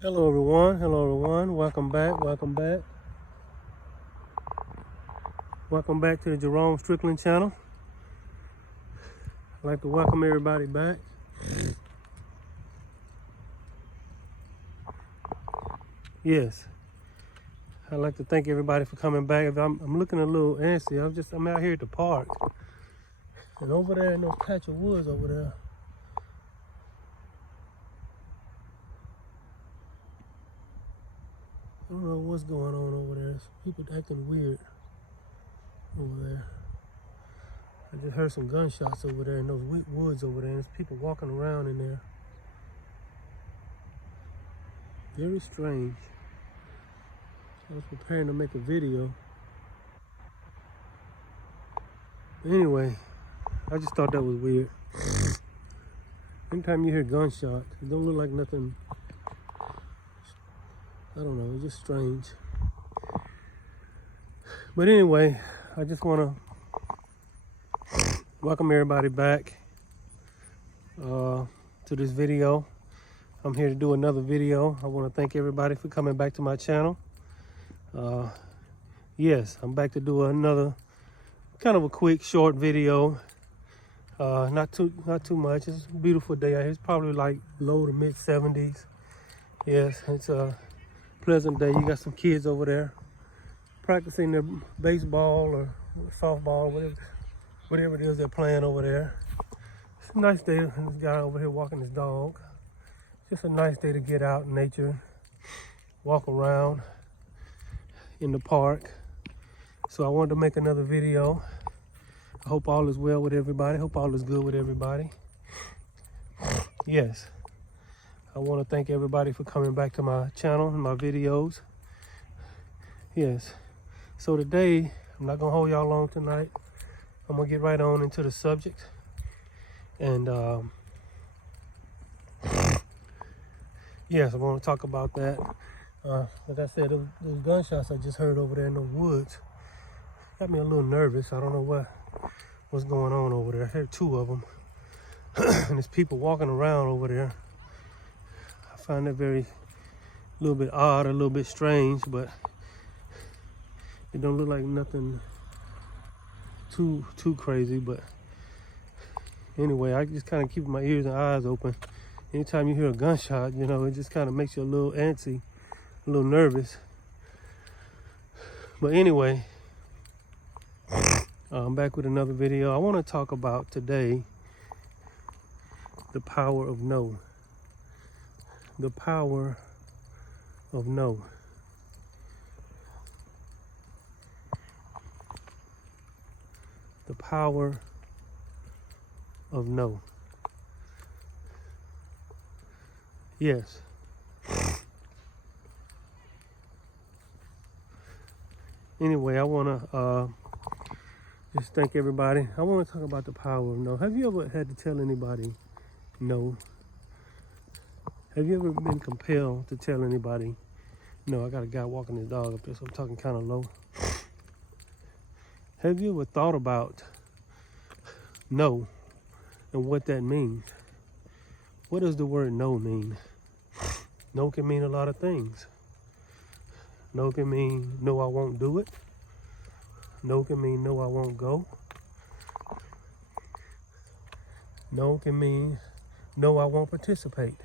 Hello everyone, welcome back, welcome back to the Jerome Strickland channel. I'd like to welcome everybody back. Yes, I'd like to thank everybody for coming back. I'm looking a little antsy. I'm out here at the park, and over there in those patch of woods over there, I don't know what's going on over there. There's people acting weird over there. I just heard some gunshots over there in those woods over there, and there's people walking around in there. Very strange. I was preparing to make a video. Anyway, I just thought that was weird. Anytime you hear gunshots, it don't look like nothing. I don't know, it's just strange. But anyway, I just want to welcome everybody back to this video. I'm here to do another video. I want to thank everybody for coming back to my channel. Yes, I'm back to do another kind of a quick, short video. Not too much. It's a beautiful day out here. It's probably like low to mid 70s. Yes, it's a pleasant day. You got some kids over there practicing their baseball or softball, whatever it is they're playing over there. It's a nice day. And this guy over here walking his dog. Just a nice day to get out in nature, walk around in the park. So I wanted to make another video. I hope all is well with everybody. Hope all is good with everybody. Yes, I want to thank everybody for coming back to my channel and my videos. Yes, so today, I'm not going to hold y'all long tonight. I'm going to get right on into the subject. And yes, I want to talk about that. Like I said, those gunshots I just heard over there in the woods got me a little nervous. I don't know what's going on over there. I heard two of them. And there's people walking around over there. I find that a little bit odd, a little bit strange, but it don't look like nothing too crazy. But anyway, I just kind of keep my ears and eyes open. Anytime you hear a gunshot, you know, it just kind of makes you a little antsy, a little nervous. But anyway, I'm back with another video. I want to talk about today the power of no. The power of no. The power of no. Yes. Anyway, I want to just thank everybody. I want to talk about the power of no. Have you ever had to tell anybody no? Have you ever been compelled to tell anybody no? I got a guy walking his dog up there, so I'm talking kind of low. Have you ever thought about no and what that means? What does the word no mean? No can mean a lot of things. No can mean no, I won't do it. No can mean no, I won't go. No can mean no, I won't participate.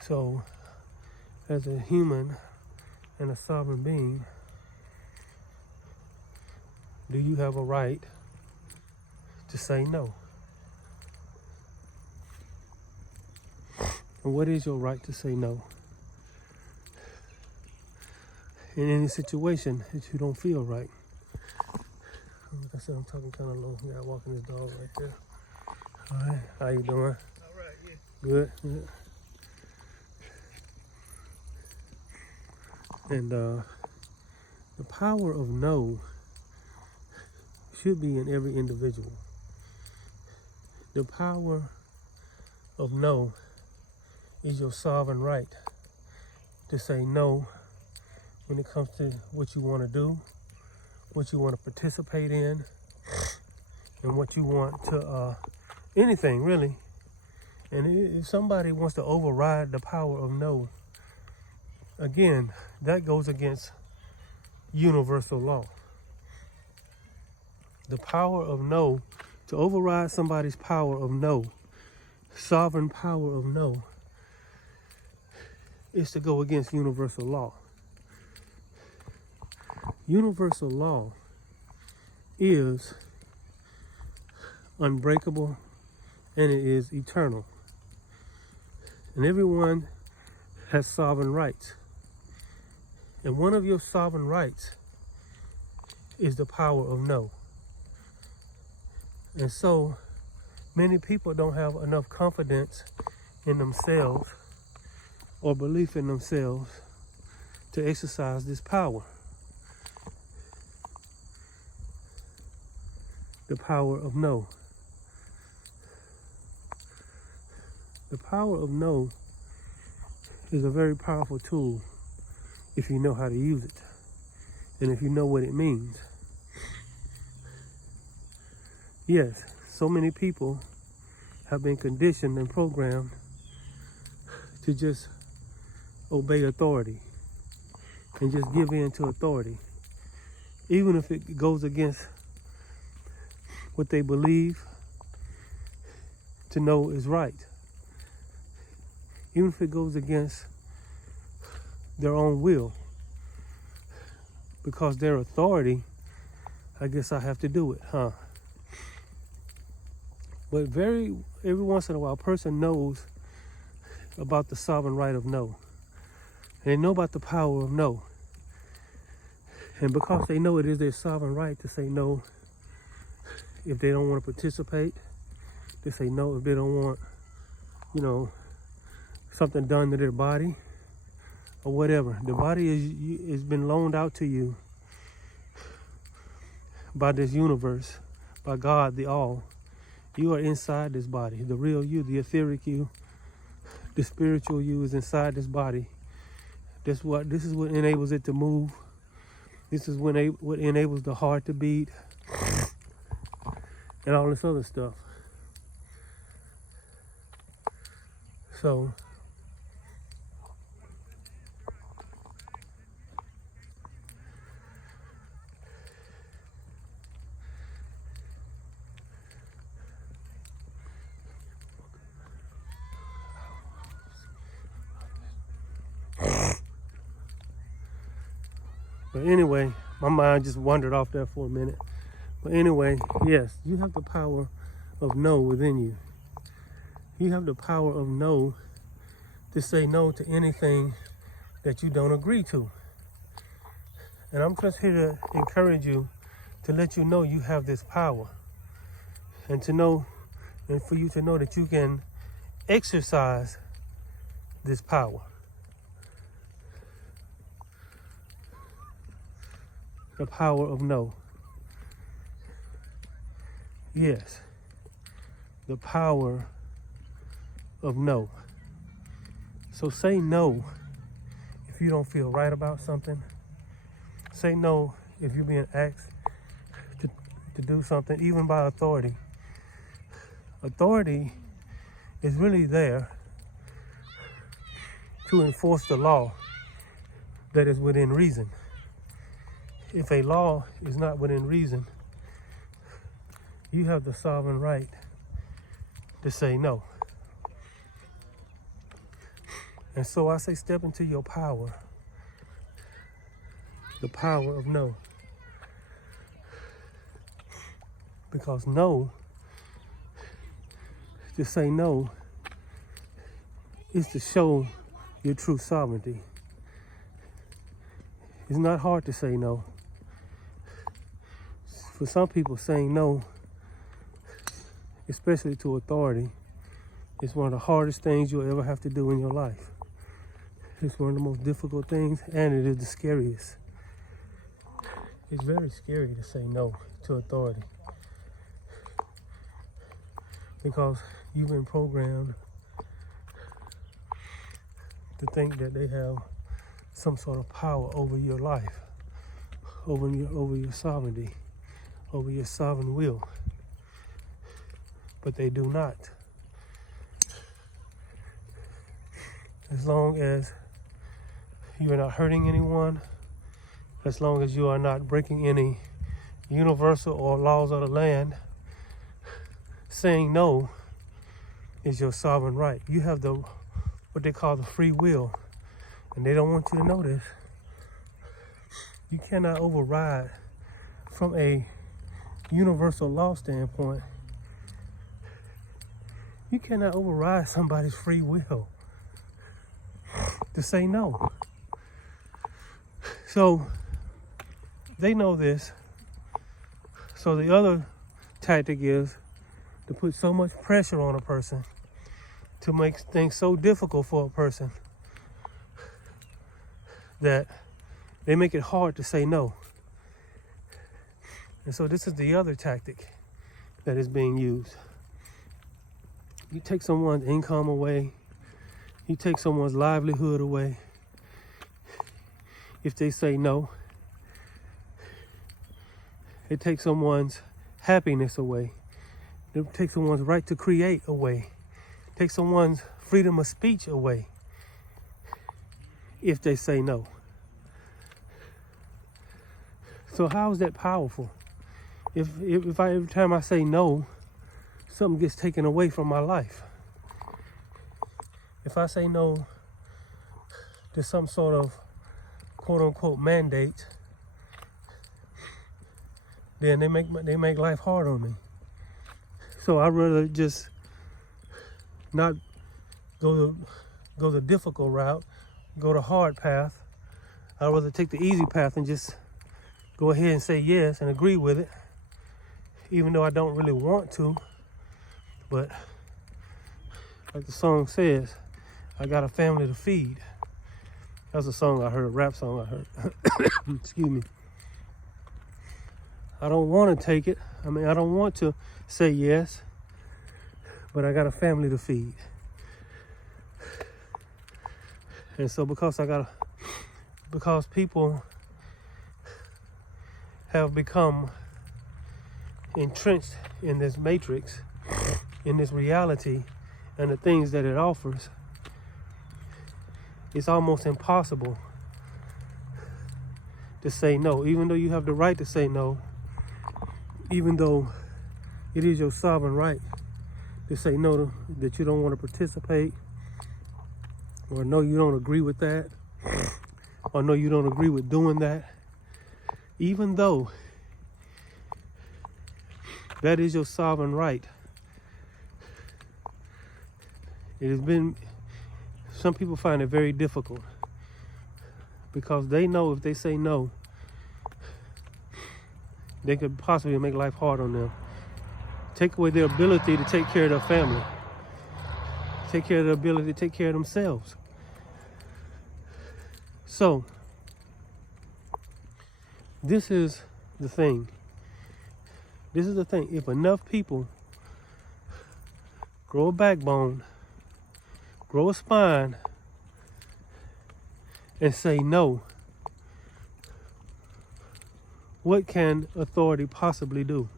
So, as a human and a sovereign being, do you have a right to say no? And what is your right to say no? In any situation that you don't feel right. Like I said, I'm talking kind of low. Yeah, walking this dog right there. All right, how you doing? All right, yeah. Good. Good. And the power of no should be in every individual. The power of no is your sovereign right to say no when it comes to what you want to do, what you want to participate in, and what you want to, anything really. And if somebody wants to override the power of no, again, that goes against universal law. The power of no, to override somebody's power of no, sovereign power of no, is to go against universal law. Universal law is unbreakable and it is eternal. And everyone has sovereign rights. And one of your sovereign rights is the power of no. And so many people don't have enough confidence in themselves or belief in themselves to exercise this power. The power of no. The power of no is a very powerful tool if you know how to use it and if you know what it means. Yes, so many people have been conditioned and programmed to just obey authority and just give in to authority, even if it goes against what they believe to know is right, even if it goes against their own will, because their authority, I guess I have to do it, huh? But every once in a while, a person knows about the sovereign right of no. And they know about the power of no. And because they know it is their sovereign right to say no, if they don't want to participate, they say no if they don't want, something done to their body or whatever. The body has been loaned out to you by this universe, by God, the all. You are inside this body. The real you, the etheric you, the spiritual you is inside this body. This is what enables it to move. This is what enables the heart to beat and all this other stuff. So but anyway, my mind just wandered off there for a minute. But anyway, yes, you have the power of no within you. You have the power of no to say no to anything that you don't agree to. And I'm just here to encourage you, to let you know you have this power. And to know, and for you to know that you can exercise this power. The power of no. Yes. The power of no. So say no if you don't feel right about something. Say no if you're being asked to do something, even by authority. Authority is really there to enforce the law that is within reason. If a law is not within reason, you have the sovereign right to say no. And so I say step into your power, the power of no. Because no, to say no is to show your true sovereignty. It's not hard to say no. For some people, saying no, especially to authority, is one of the hardest things you'll ever have to do in your life. It's one of the most difficult things, and it is the scariest. It's very scary to say no to authority, because you've been programmed to think that they have some sort of power over your life, over your sovereignty, over your sovereign will. But they do not. as long as you are not hurting anyone, as long as you are not breaking any universal or laws of the land, saying no is your sovereign right. You have what they call the free will, and they don't want you to know this. You cannot override from a universal law standpoint. You cannot override somebody's free will to say no. So they know this. So the other tactic is to put so much pressure on a person, to make things so difficult for a person that they make it hard to say no. And so this is the other tactic that is being used. You take someone's income away, you take someone's livelihood away if they say no. It takes someone's happiness away. It takes someone's right to create away. It takes someone's freedom of speech away if they say no. So how is that powerful? If every time I say no, something gets taken away from my life. If I say no to some sort of quote unquote mandate, then they make life hard on me. So I'd rather just not go the difficult route, go the hard path. I'd rather take the easy path and just go ahead and say yes and agree with it, even though I don't really want to. But like the song says, I got a family to feed. That's a song I heard, a rap song I heard. Excuse me. I don't want to take it. I mean, I don't want to say yes, but I got a family to feed. And so because people have become entrenched in this matrix, in this reality, and the things that it offers, it's almost impossible to say no, even though you have the right to say no, even though it is your sovereign right to say no, that you don't want to participate, or no, you don't agree with that, or no, you don't agree with doing that. Even though that is your sovereign right, it has been, some people find it very difficult because they know if they say no, they could possibly make life hard on them. Take away their ability to take care of their family. Take care of their ability to take care of themselves. So, this is the thing. This is the thing. If enough people grow a backbone, grow a spine, and say no, what can authority possibly do?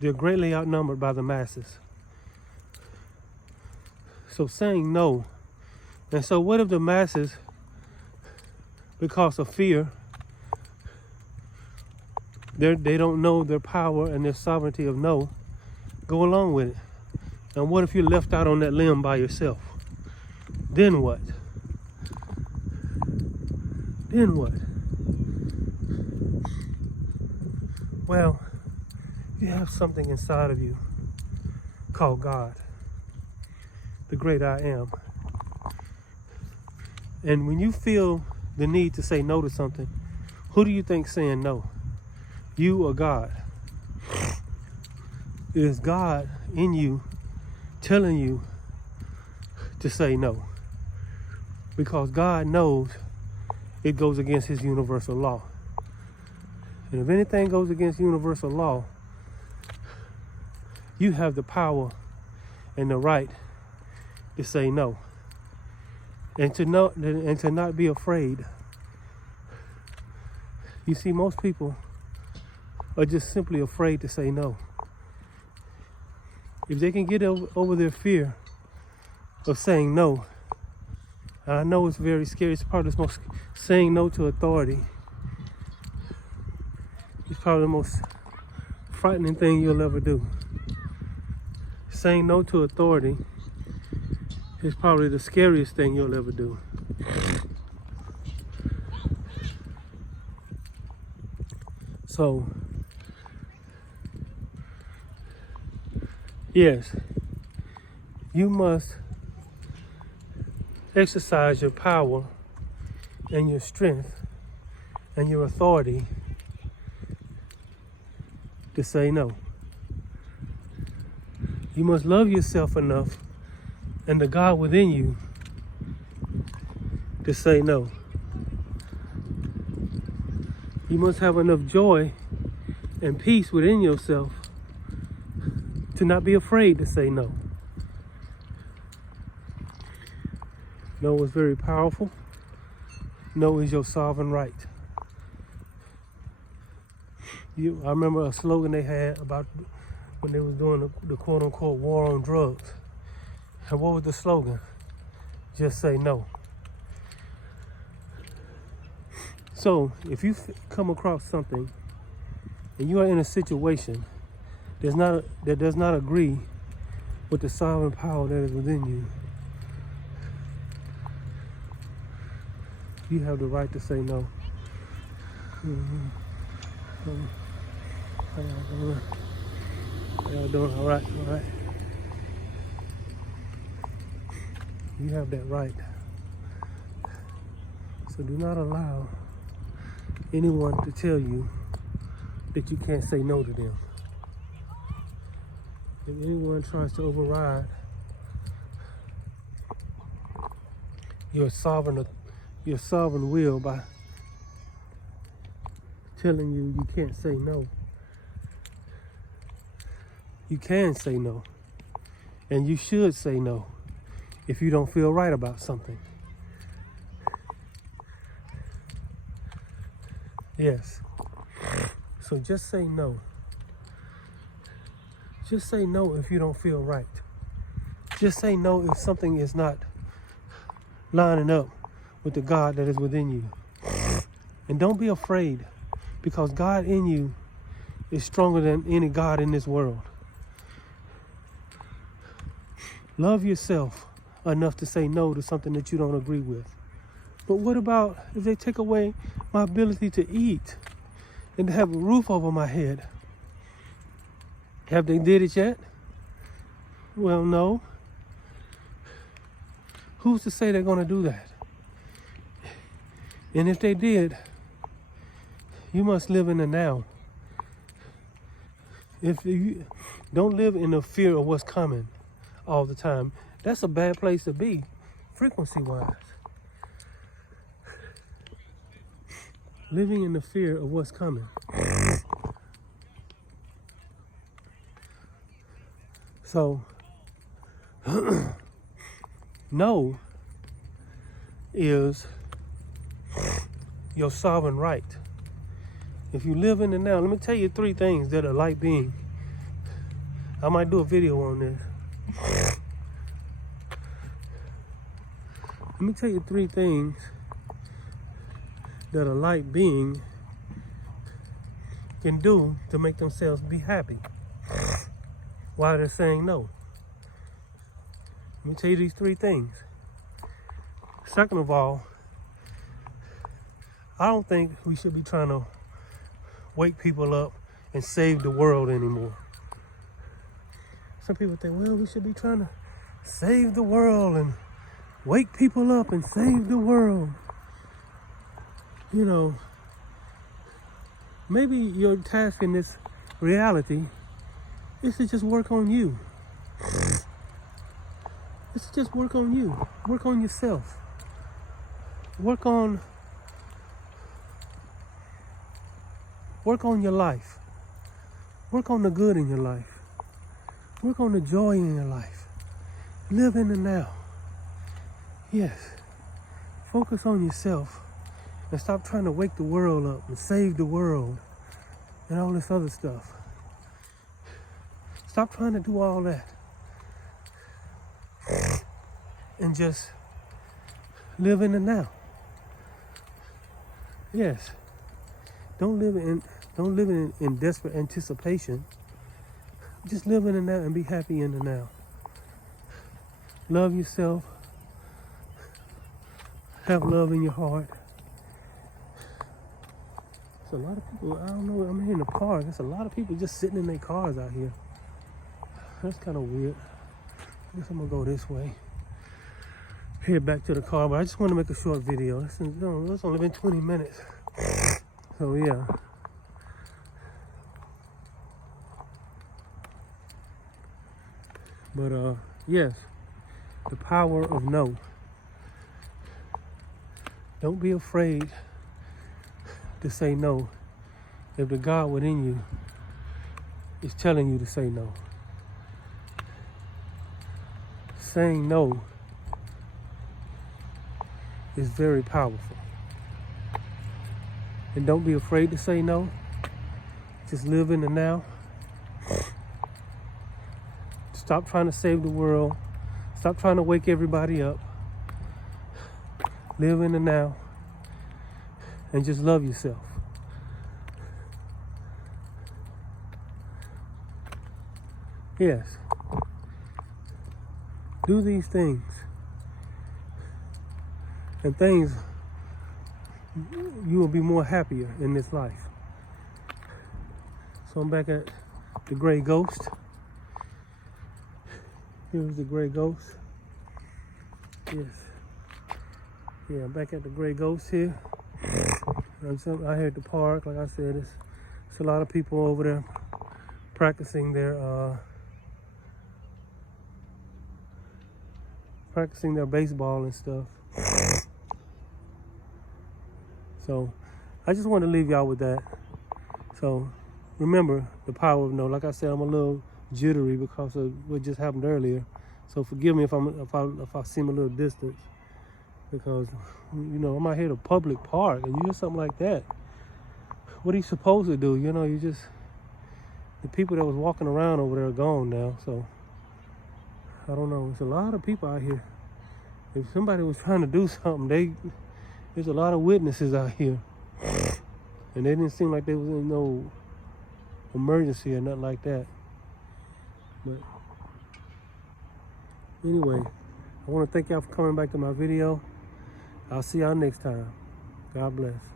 They're greatly outnumbered by the masses. So saying no. And so what if the masses, because of fear, they don't know their power and their sovereignty of no, go along with it? And what if you're left out on that limb by yourself? Then what? Then what? Well, you have something inside of you called God, the great I am. And when you feel the need to say no to something, who do you think saying no? You or God? It is God in you telling you to say no, because God knows it goes against his universal law. And if anything goes against universal law, you have the power and the right to say no, and to not be afraid. You see, most people are just simply afraid to say no. If they can get over their fear of saying no. And I know it's very scary. It's probably the most, saying no to authority. It's probably the most frightening thing you'll ever do. Saying no to authority is probably the scariest thing you'll ever do. So, yes, you must exercise your power and your strength and your authority to say no. You must love yourself enough and the God within you to say no. You must have enough joy and peace within yourself to not be afraid to say no. No is very powerful. No is your sovereign right. I remember a slogan they had about when they was doing the quote-unquote war on drugs. And what was the slogan? Just say no. So if you come across something and you are in a situation that does not agree with the sovereign power that is within you, you have the right to say no. How y'all doing? How y'all doing? All right, all right. You have that right. So do not allow anyone to tell you that you can't say no to them. If anyone tries to override your sovereign will by telling you you can't say no, you can say no. And you should say no if you don't feel right about something. Yes. So just say no. Just say no if you don't feel right. Just say no if something is not lining up with the God that is within you. And don't be afraid, because God in you is stronger than any God in this world. Love yourself enough to say no to something that you don't agree with. But what about if they take away my ability to eat and to have a roof over my head? Have they did it yet? Well, no. Who's to say they're going to do that? And if they did, you must live in the now. If you don't live in the fear of what's coming all the time, that's a bad place to be, frequency-wise. Living in the fear of what's coming. So, no is your sovereign right. If you live in the now, let me tell you 3 things that a light being. I might do a video on this. Let me tell you 3 things that a light being can do to make themselves be happy while they're saying no. Let me tell you these 3 things. Second of all, I don't think we should be trying to wake people up and save the world anymore. Some people think, well, we should be trying to save the world and wake people up and save the world. You know, maybe your task in this reality is to just work on you. It's just work on you. Work on yourself. Work on your life. Work on the good in your life. Work on the joy in your life. Live in the now. Yes. Focus on yourself and stop trying to wake the world up and save the world and all this other stuff. Stop trying to do all that. and just live in the now. Yes. Don't live in desperate anticipation. Just live in the now and be happy in the now. Love yourself. Have love in your heart. There's a lot of people, I don't know, I'm here in the park. There's a lot of people just sitting in their cars out here. That's kind of weird. I guess I'm gonna go this way. Head back to the car, but I just want to make a short video. It's only been 20 minutes. So yeah. But yes, the power of no. Don't be afraid to say no if the God within you is telling you to say no. Saying no is very powerful. And don't be afraid to say no. Just live in the now. Stop trying to save the world. Stop trying to wake everybody up. Live in the now. And just love yourself. Yes. Do these things. And things, you will be more happier in this life. So I'm back at the Gray Ghost. Here's the Gray Ghost. Yes. Yeah, I'm back at the Gray Ghost here. I'm out here at the park. Like I said, it's a lot of people over there practicing their baseball and stuff. So I just want to leave y'all with that. So remember the power of no. Like I said, I'm a little jittery because of what just happened earlier. So forgive me if I seem a little distant, because I'm out here at a public park and you do something like that. What are you supposed to do? The people that was walking around over there are gone now. So I don't know. There's a lot of people out here. If somebody was trying to do something, there's a lot of witnesses out here. And they didn't seem like there was no emergency or nothing like that. But anyway, I want to thank y'all for coming back to my video. I'll see y'all next time. God bless.